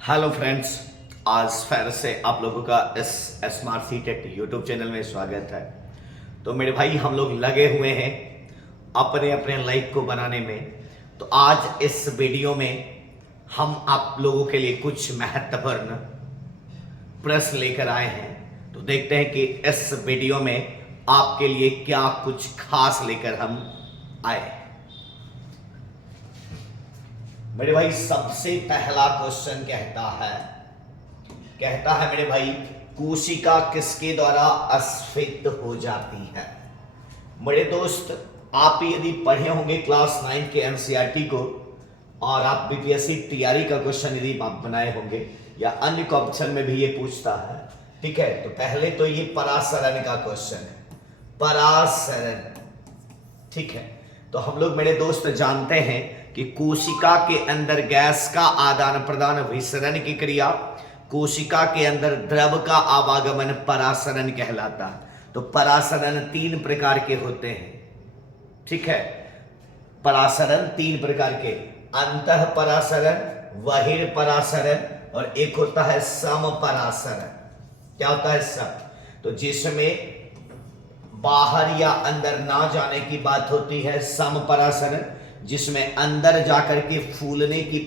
Hello friends, आज फिर से आप लोगों का इस स्मार्ट सी टेक यूट्यूब चैनल में स्वागत है। तो मेरे भाई, हम लोग लगे हुए हैं अपने अपने लाइफ को बनाने में। तो आज इस वीडियो में हम आप लोगों के लिए कुछ महत्वपूर्ण प्रश्न लेकर आए हैं। तो देखते हैं कि इस वीडियो में आपके लिए क्या कुछ खास लेकर हम आए। मेरे भाई, सबसे पहला क्वेश्चन कहता है मेरे भाई, कोशिका किसके द्वारा अस्फीत हो जाती है। मेरे दोस्त, आप यदि पढ़े होंगे क्लास 9 के एनसीईआरटी को और आप बीपीएससी तैयारी का क्वेश्चन यदि आप बनाए होंगे या अन्य कॉम्पिटिशन में भी ये पूछता है, ठीक है। तो पहले तो ये परासरण का क्वेश्चन है, परासरण, ठीक है। तो हम लोग मेरे दोस्त जानते हैं कि कोशिका के अंदर गैस का आदान प्रदान विसरण की क्रिया, कोशिका के अंदर द्रव का आवागमन परासरण कहलाता है। तो परासरण 3 प्रकार के होते हैं, ठीक है। परासरण 3 प्रकार के, अंतः परासरण, बहिर्परासरण और एक होता है समपरासरण। क्या होता है सम? तो जिसमें बाहर या अंदर ना जाने की बात होती है समपरासरण, जिसमें अंदर जाकर के फूलने की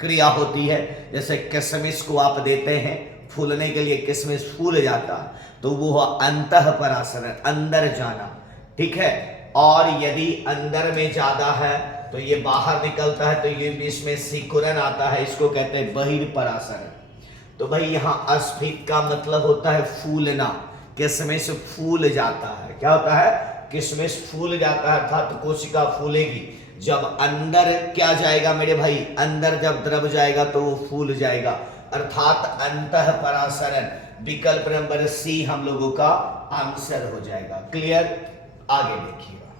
क्रिया होती है। जैसे किशमिश को आप देते हैं फूलने के लिए, किशमिश फूल जाता है, तो वो अंतः परासरण, अंदर जाना, ठीक है। और यदि अंदर में ज्यादा है तो ये बाहर निकलता है, तो ये इसमें सिकुड़न आता है, इसको कहते हैं बहिर्परासरण। तो भाई यहाँ अस्फीत का मतलब होता है फूलना, किशमिश फूल जाता है। क्या होता है? किशमिश फूल जाता है, अर्थात कोशिका फूलेगी। जब अंदर क्या जाएगा मेरे भाई, अंदर जब द्रव जाएगा तो वो फूल जाएगा, अर्थात अंतः परासरण। विकल्प नंबर सी हम लोगों का आंसर हो जाएगा। क्लियर? आगे देखिएगा,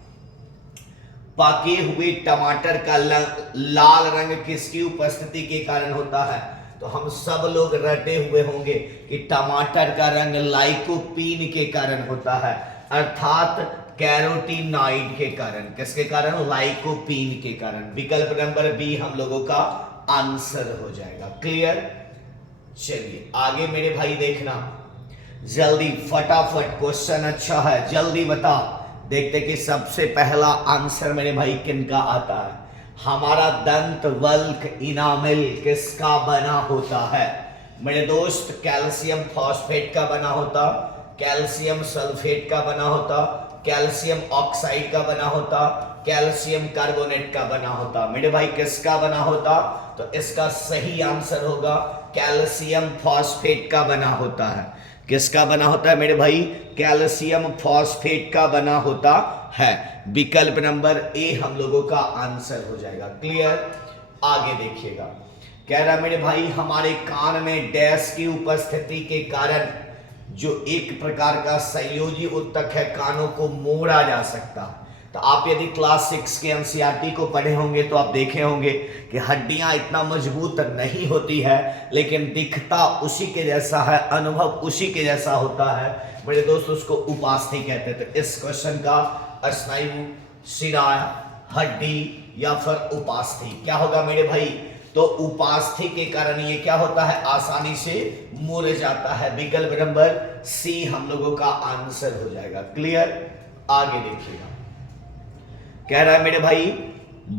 पके हुए टमाटर का लाल रंग किसकी उपस्थिति के कारण होता है? तो हम सब लोग रटे हुए होंगे कि टमाटर का रंग लाइकोपीन के कारण होता है, अर्थात कैरोटीनॉइड के कारण। किसके कारण? लाइकोपीन के कारण। विकल्प नंबर बी हम लोगों का आंसर हो जाएगा। क्लियर? चलिए आगे मेरे भाई देखना जल्दी, फटाफट, क्वेश्चन अच्छा है, जल्दी बता। देखते कि सबसे पहला आंसर मेरे भाई किनका आता है। हमारा दंत वल्क इनामिल किसका बना होता है? मेरे दोस्त, कैल्शियम फॉस्फेट का बना होता, कैल्शियम सल्फेट का बना होता, कैल्शियम ऑक्साइड का बना होता, कैल्शियम कार्बोनेट का बना होता। मेरे भाई किसका बना होता? तो इसका सही आंसर होगा कैल्शियम फॉस्फेट का बना होता है। किसका बना होता है मेरे भाई? कैल्शियम फॉस्फेट का बना होता है। विकल्प नंबर ए हम लोगों का आंसर हो जाएगा। क्लियर? आगे देखिएगा, कह रहा मेरे भाई, हमारे कान में डैश की उपस्थिति के कारण जो एक प्रकार का संयोजी उत्तक है, कानों को मोड़ा जा सकता है। तो आप यदि क्लास 6 के एनसीईआरटी को पढ़े होंगे तो आप देखे होंगे कि हड्डियां इतना मजबूत नहीं होती है, लेकिन दिखता उसी के जैसा है, अनुभव उसी के जैसा होता है। मेरे दोस्त, उसको उपास्थि कहते हैं। तो इस क्वेश्चन का स्नायु, शिरा, हड्डी या फिर उपास्थि क्या होगा मेरे भाई? तो उपास्थि के कारण ये क्या होता है? आसानी से मुड़ जाता है। विकल्प नंबर सी हम लोगों का आंसर हो जाएगा। क्लियर? आगे देखिएगा, कह रहा है मेरे भाई,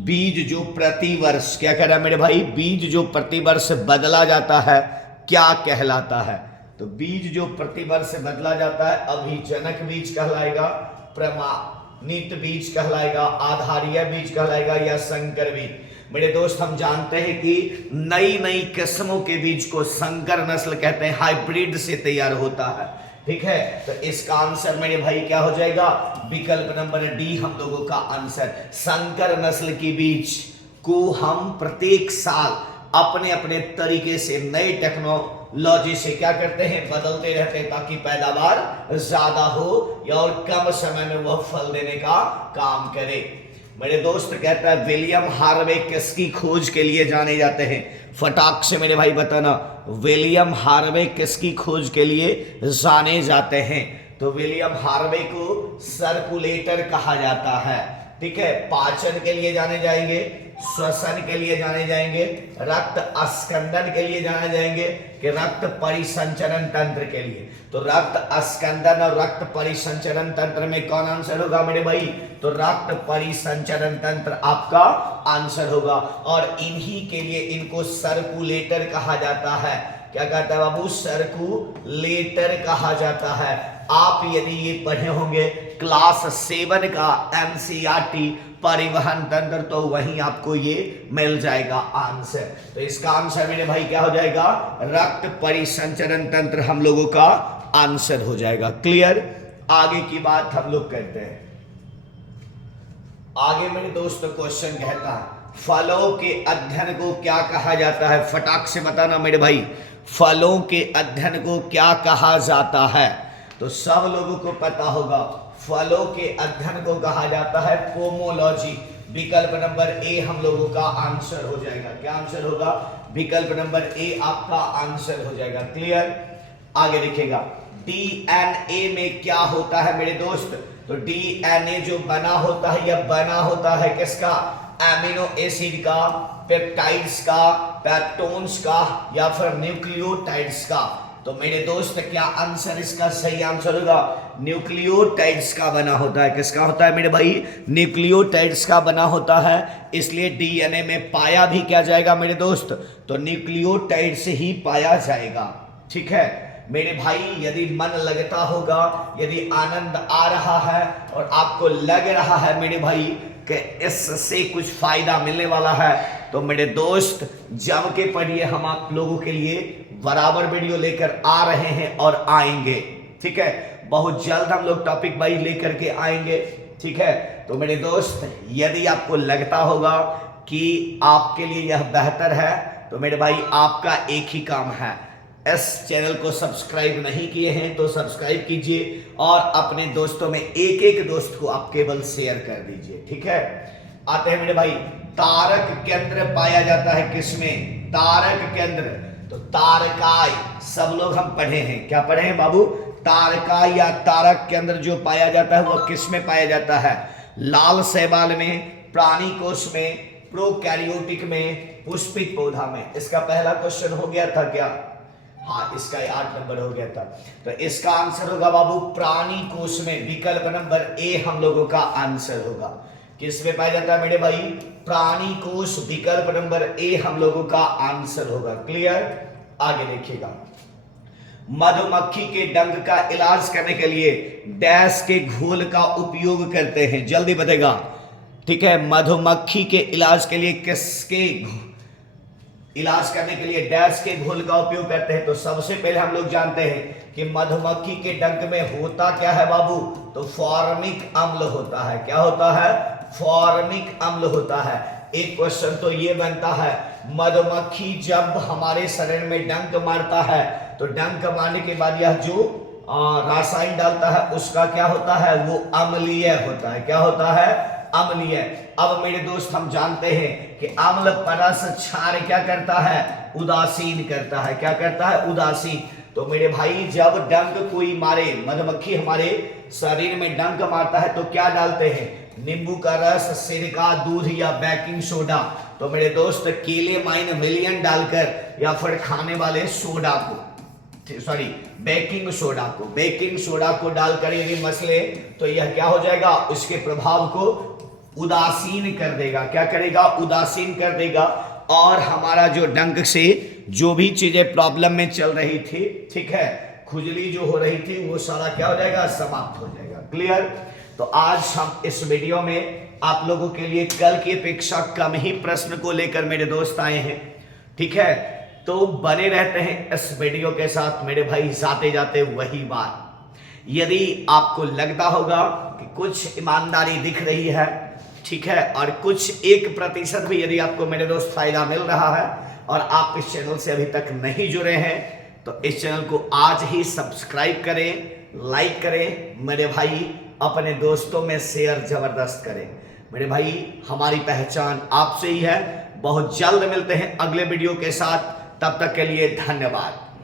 बीज जो प्रतिवर्ष, क्या कह रहा है मेरे भाई? बीज जो प्रतिवर्ष बदला जाता है क्या कहलाता है? तो बीज जो प्रतिवर्ष बदला जाता है अभिजनक बीज कहलाएगा, प्रमाणित बीज कहलाएगा, आधारीय बीज कहलाएगा या संकर बीज। मेरे दोस्त, हम जानते हैं कि नई नई किस्मों के बीज को संकर नस्ल कहते हैं, हाइब्रिड से तैयार होता है, ठीक है। तो इसका आंसर मेरे भाई क्या हो जाएगा? विकल्प नंबर डी हम लोगों का आंसर। संकर नस्ल की बीज को हम प्रत्येक साल अपने अपने तरीके से नए टेक्नोलॉजी से क्या करते हैं? बदलते रहते हैं, ताकि पैदावार ज्यादा हो या और कम समय में वह फल देने का काम करे। मेरे दोस्त कहता है, विलियम हार्वे किसकी खोज के लिए जाने जाते हैं? फटाक से मेरे भाई बताना, विलियम हार्वे किसकी खोज के लिए जाने जाते हैं? तो विलियम हार्वे को सर्कुलेटर कहा जाता है, ठीक है। पाचन के लिए जाने जाएंगे, श्वसन के लिए जाने जाएंगे, रक्त अस्कंदन के लिए जाने जाएंगे, कि रक्त परिसंचरण तंत्र के लिए। तो रक्त अस्कंदन और रक्त परिसंचरण तंत्र में कौन आंसर होगा मेरे भाई? तो रक्त परिसंचरण तंत्र आपका आंसर होगा। और इन्हीं के लिए इनको सर्कुलेटर कहा जाता है। क्या कहता है बाबू? सर्कुलेटर कहा जाता है। आप यदि ये पढ़े होंगे क्लास 7 का एनसीईआरटी परिवहन तंत्र, तो वहीं आपको ये मिल जाएगा आंसर। तो इसका आंसर मेरे भाई क्या हो जाएगा? रक्त परिसंचरण तंत्र हम लोगों का आंसर हो जाएगा। क्लियर? आगे की बात हम लोग करते हैं। आगे मेरे दोस्त क्वेश्चन कहता है फलों के अध्ययन को क्या कहा जाता है? फटाक से बताना मेरे भाई, फलों के अध्ययन को क्या कहा जाता है? तो सब लोगों को पता होगा, फलों के अध्ययन को कहा जाता है पोमोलॉजी। विकल्प नंबर ए हम लोगों का आंसर हो जाएगा। क्या आंसर होगा? विकल्प नंबर ए आपका आंसर हो जाएगा। क्लियर? आगे देखिएगा, डीएनए में क्या होता है मेरे दोस्त? तो डीएनए जो बना होता है, यह बना होता है किसका? एमिनो एसिड का, पेप्टाइड्स का, पेप्टोन्स का, या फिर न्यूक्लियोटाइड्स का। तो मेरे दोस्त क्या आंसर इसका सही आंसर होगा? न्यूक्लियोटाइड्स का बना होता है। किसका होता है मेरे भाई? न्यूक्लियोटाइड्स का बना होता है। इसलिए डीएनए में पाया भी क्या जाएगा मेरे दोस्त? तो न्यूक्लियोटाइड से ही पाया जाएगा। ठीक है मेरे भाई, यदि मन लगता होगा, यदि आनंद आ रहा है और आपको लग रहा है मेरे भाई कि इससे कुछ फायदा मिलने वाला है, तो मेरे दोस्त जम के पढ़िए। हम आप लोगों के लिए बराबर वीडियो लेकर आ रहे हैं और आएंगे। ठीक है, बहुत जल्द हम लोग टॉपिक वाइज लेकर के आएंगे। ठीक है, तो मेरे दोस्त यदि आपको लगता होगा कि आपके लिए यह बेहतर है, तो मेरे भाई आपका एक ही काम है, इस चैनल को सब्सक्राइब नहीं किए हैं तो सब्सक्राइब कीजिए और अपने दोस्तों में एक एक दोस्त को आप केवल शेयर कर दीजिए। ठीक है, आते हैं मेरे भाई, तारक केंद्र पाया जाता है किसमें? तारक केंद्र, तो तारकाय सब लोग हम पढ़े हैं। क्या पढ़े हैं बाबू? तारकाय या तारक केंद्र जो पाया जाता है वह किसमें पाया जाता है? लाल शैवाल में, प्राणी कोश में, प्रोकैरियोटिक में, पुष्पित पौधा में। इसका पहला क्वेश्चन हो गया था क्या? हाँ, इसका 8 नंबर हो गया था। तो इसका आंसर होगा बाबू प्राणी कोश में। विकल्प नंबर ए हम लोगों का आंसर होगा। किसमें पाया जाता है मेरे भाई? प्राणी कोश। विकल्प नंबर ए हम लोगों का आंसर होगा। क्लियर? आगे देखिएगा, मधुमक्खी के डंक का इलाज करने के लिए डैश के घोल का उपयोग करते हैं? जल्दी बताएगा। ठीक है, मधुमक्खी के इलाज के लिए किसके इलाज करने के लिए डैश के घोल का उपयोग करते हैं? तो सबसे पहले हम लोग जानते हैं कि मधुमक्खी के डंक में होता क्या है बाबू? तो फॉर्मिक अम्ल होता है। क्या होता है? फॉर्मिक अम्ल होता है। एक क्वेश्चन तो ये बनता है, मधुमक्खी जब हमारे शरीर में डंक मारता है, तो डंक मारने के बाद यह जो रासायनिक डालता है उसका क्या होता है? वो अम्लीय होता है। क्या होता है? अम्लीय। अब मेरे दोस्त हम जानते हैं कि अम्ल परस क्षार क्या करता है? उदासीन करता है। क्या करता है? उदासीन। तो मेरे भाई जब डंक कोई मारे, मधुमक्खी हमारे शरीर में डंक मारता है, तो क्या डालते हैं? नींबू का रस, सिरका, दूध या बेकिंग सोडा। तो मेरे दोस्त केलेमाइन विलियन डालकर या फिर खाने वाले सोडा को, बेकिंग सोडा को डालकर यदि मसले, तो यह क्या हो जाएगा? उसके प्रभाव को उदासीन कर देगा। क्या करेगा? उदासीन कर देगा। और हमारा जो डंक से जो भी चीजें प्रॉब्लम में चल रही थी, ठीक है, खुजली जो हो रही थी, वो सारा क्या हो जाएगा? समाप्त हो जाएगा। क्लियर? तो आज हम इस वीडियो में आप लोगों के लिए कल की अपेक्षा कम ही प्रश्न को लेकर मेरे दोस्त आए हैं। ठीक है, तो बने रहते हैं इस वीडियो के साथ मेरे भाई। जाते जाते वही बात, यदि आपको लगता होगा कि कुछ ईमानदारी दिख रही है, ठीक है, और कुछ 1% भी यदि आपको मेरे दोस्त फायदा मिल रहा है और आप इस चैनल से अभी तक नहीं जुड़े हैं, तो इस चैनल को आज ही सब्सक्राइब करें, लाइक करें मेरे भाई, अपने दोस्तों में शेयर जबरदस्त करें मेरे भाई। हमारी पहचान आपसे ही है। बहुत जल्द मिलते हैं अगले वीडियो के साथ, तब तक के लिए धन्यवाद।